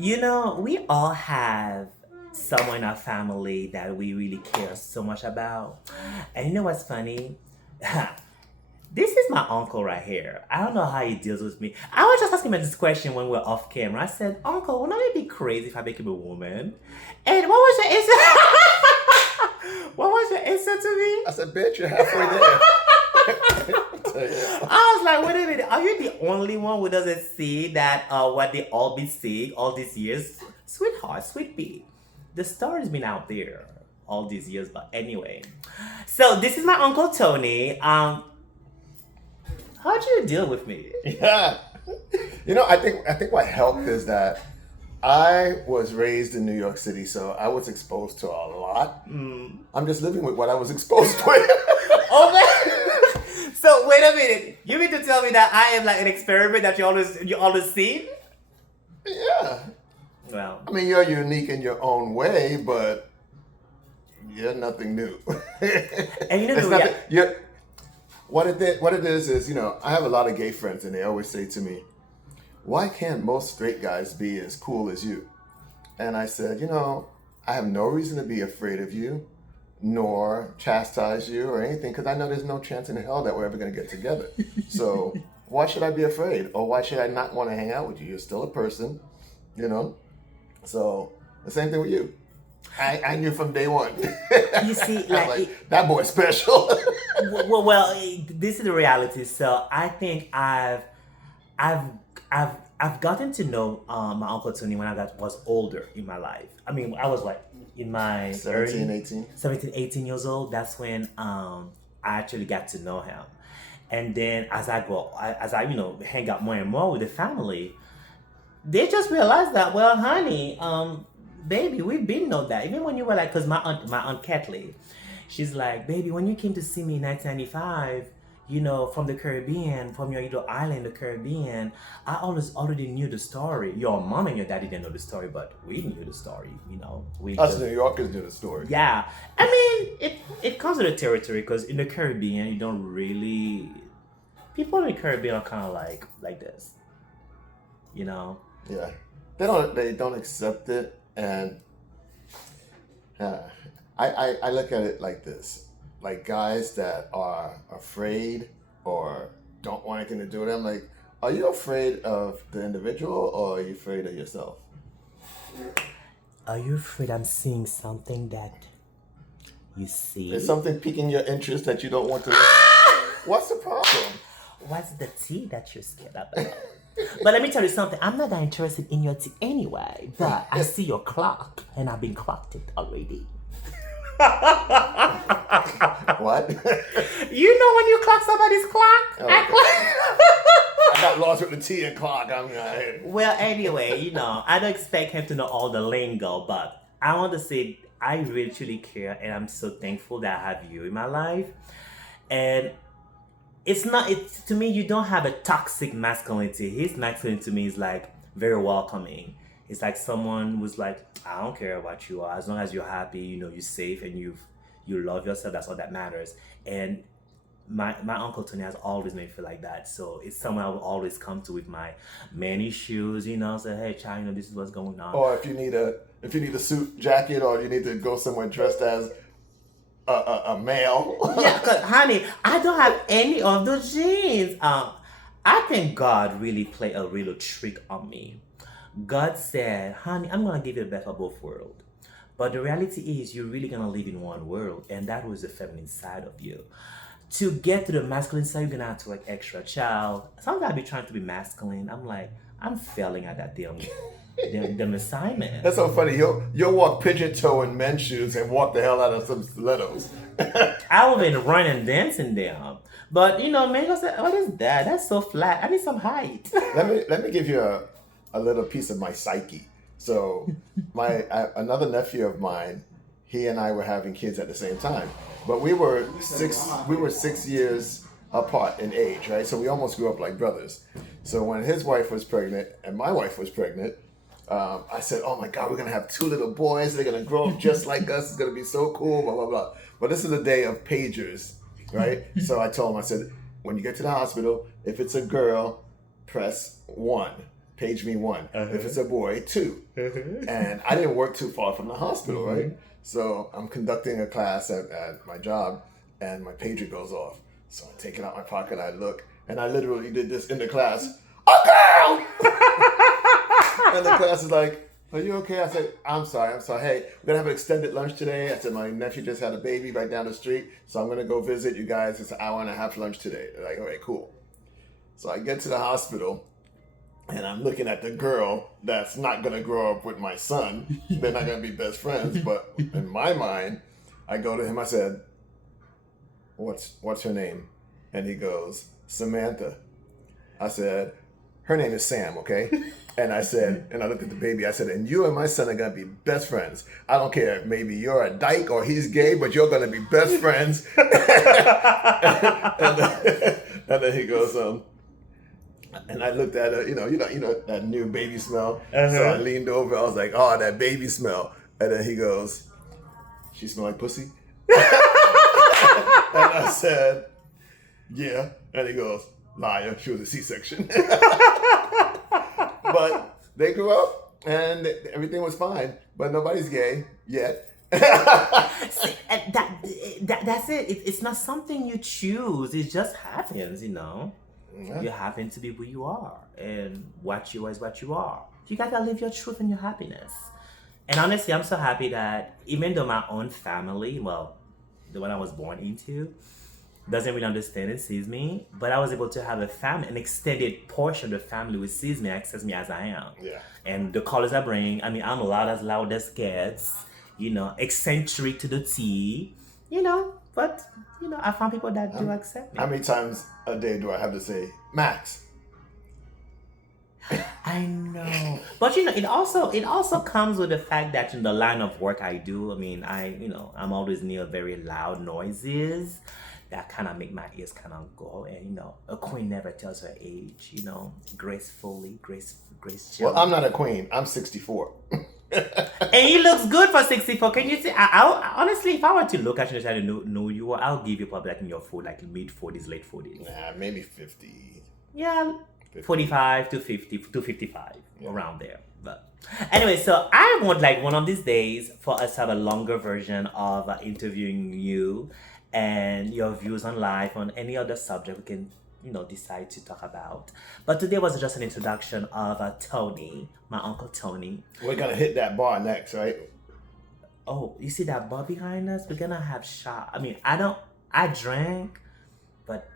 We all have someone in our family that we really care so much about. And you know what's funny? This is my uncle right here. I don't know how he deals with me. I was just asking him this question when we were off camera. I said, Uncle, wouldn't it be crazy if I became a woman? And what was your answer? What was your answer to me? I said, bitch, you're halfway there. I was like, wait a minute, are you the only one who doesn't see that what they all been saying all these years? Sweetheart, sweet pea. The story's been out there all these years, but anyway. So this is my Uncle Tony. How'd you deal with me? Yeah. I think what helped is that I was raised in New York City, so I was exposed to a lot. I'm just living with what I was exposed with. Okay. So wait a minute. You mean to tell me that I am like an experiment that you always see? Yeah. Well, I mean, you're unique in your own way, but you're nothing new. and you know It's the nothing. You're, what it is, I have a lot of gay friends, and they always say to me, "Why can't most straight guys be as cool as you?" And I said, I have no reason to be afraid of you, nor chastise you or anything, because I know there's no chance in hell that we're ever going to get together. So why should I be afraid, or why should I not want to hang out with you? You're still a person, you know. So the same thing with you. I knew from day one. you see, I was like that boy's special. this is the reality. So I think I've, I've gotten to know my uncle Tony when was older in my life. I mean, I was like in my 17, early 18. 17, 18 years old. That's when I actually got to know him. And then as I hang out more and more with the family, they just realized that, well, honey, baby, we've been know that. Even when you were like, because my aunt Kathleen, she's like, baby, when you came to see me in 1995, from the Caribbean, from your little island, the Caribbean, I always already knew the story. Your mom and your daddy didn't know the story, but we knew the story. We Us just, New Yorkers knew the story. yeah. I mean, it comes with the territory because in the Caribbean, you don't really. People in the Caribbean are kind of like this, you know. Yeah, they don't accept it, and uh, I look at it like this: like guys that are afraid or don't want anything to do with them. Like, are you afraid of the individual, or are you afraid of yourself? Are you afraid I'm seeing something that you see? Is something piquing your interest that you don't want to? What's the problem? What's the tea that you're scared about? But let me tell you something. I'm not that interested in your tea anyway. But I see your clock, and I've been clocked it already. What? You know when you clock somebody's clock? Oh, I clock. I got lost with the tea and clock. Well, anyway, I don't expect him to know all the lingo, but I want to say I really truly care, and I'm so thankful that I have you in my life. And it's to me, you don't have a toxic masculinity. His masculinity to me is like very welcoming. It's like someone who's like, I don't care what you are, as long as you're happy, you're safe, and you love yourself. That's all that matters. And my uncle Tony has always made me feel like that. So it's someone I will always come to with my many issues. Say, hey, child, this is what's going on. Or if you need a suit jacket, or you need to go somewhere dressed as a male. Yeah, because honey, I don't have any of those genes. I think God really played a real trick on me. God said, honey, I'm gonna give you the best of both worlds. But the reality is you're really gonna live in one world, and that was the feminine side of you. To get to the masculine side, you're gonna have to extra child. Sometimes I be trying to be masculine. I'm like, I'm failing at that damn assignment. That's so funny. You'll walk pigeon toe in men's shoes and walk the hell out of some stilettos. I would been running, dancing them. But man, go say, what is that? That's so flat. I need some height. Let me give you a little piece of my psyche. So another nephew of mine, he and I were having kids at the same time, but we were 6 years apart in age, right? So we almost grew up like brothers. So when his wife was pregnant and my wife was pregnant, I said, oh my God, we're going to have 2 little boys. They're going to grow up just like us. It's going to be so cool, blah, blah, blah. But this is a day of pagers, right? So I told him, I said, when you get to the hospital, if it's a girl, press 1. page me 1. If it's a boy, 2. And I didn't work too far from the hospital, right? So I'm conducting a class at my job, and my pager goes off. So I take it out my pocket, I look, and I literally did this in the class. A girl! And the class is like, are you okay? I said, I'm sorry. Hey, we're going to have an extended lunch today. I said, my nephew just had a baby right down the street, so I'm going to go visit you guys. It's an hour and a half lunch today. They're like, all right, cool. So I get to the hospital, and I'm looking at the girl that's not going to grow up with my son. They're not going to be best friends. But in my mind, I go to him. I said, what's her name? And he goes, Samantha. I said, her name is Sam, okay? And I said, and I looked at the baby, I said, and you and my son are gonna be best friends. I don't care, maybe you're a dyke or he's gay, but you're gonna be best friends. And then he goes, and I looked at her, you know that new baby smell. So I leaned over, I was like, oh, that baby smell. And then he goes, she smell like pussy? And I said, yeah. And he goes, liar, she was a C-section. But they grew up and everything was fine. But nobody's gay yet. See, and that's it. It's not something you choose. It just happens, you know. Yeah. You happen to be who you are. And what you are is what you are. You gotta live your truth and your happiness. And honestly, I'm so happy that even though my own family, well, the one I was born into, doesn't really understand and sees me, but I was able to have an extended portion of the family who sees me, accepts me as I am. Yeah. And the colors I bring, I mean, I'm loud as gets, you know, eccentric to the T, you know, but, you know, I found people that do accept me. How many times a day do I have to say, Max? I know. But, you know, it also comes with the fact that in the line of work I do, I mean, I'm always near very loud noises that kind of make my ears kind of go. And, you know, a queen never tells her age, you know, gracefully. Well, I'm not a queen. I'm 64. And he looks good for 64. Can you see? I honestly, if I were to look at you and try to know you, I'll give you probably like in your mid 40s, late 40s. Nah, maybe 50. Yeah, 50. 45 to 50 to 55, around there. But anyway, so I want like one of these days for us to have a longer version of interviewing you and your views on life, on any other subject we can, you know, decide to talk about. But today was just an introduction of Tony, my Uncle Tony. We're going to hit that bar next, right? Oh, you see that bar behind us? We're going to have shot. I mean, I drank, but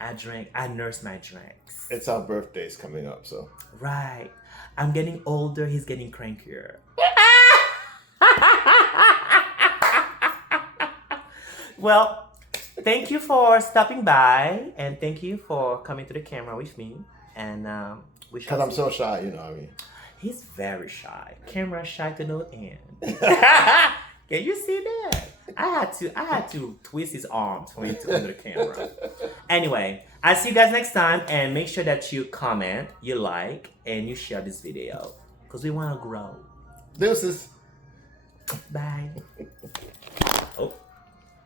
I nurse my drinks. It's our birthdays coming up, so. Right. I'm getting older, he's getting crankier. Well, thank you for stopping by, and thank you for coming to the camera with me. And because I'm so shy, you know what I mean? He's very shy. Camera shy to no end. Can you see that? I had to twist his arms for him to under the camera. Anyway, I'll see you guys next time, and make sure that you comment, you like, and you share this video because we want to grow. Deuces. Bye.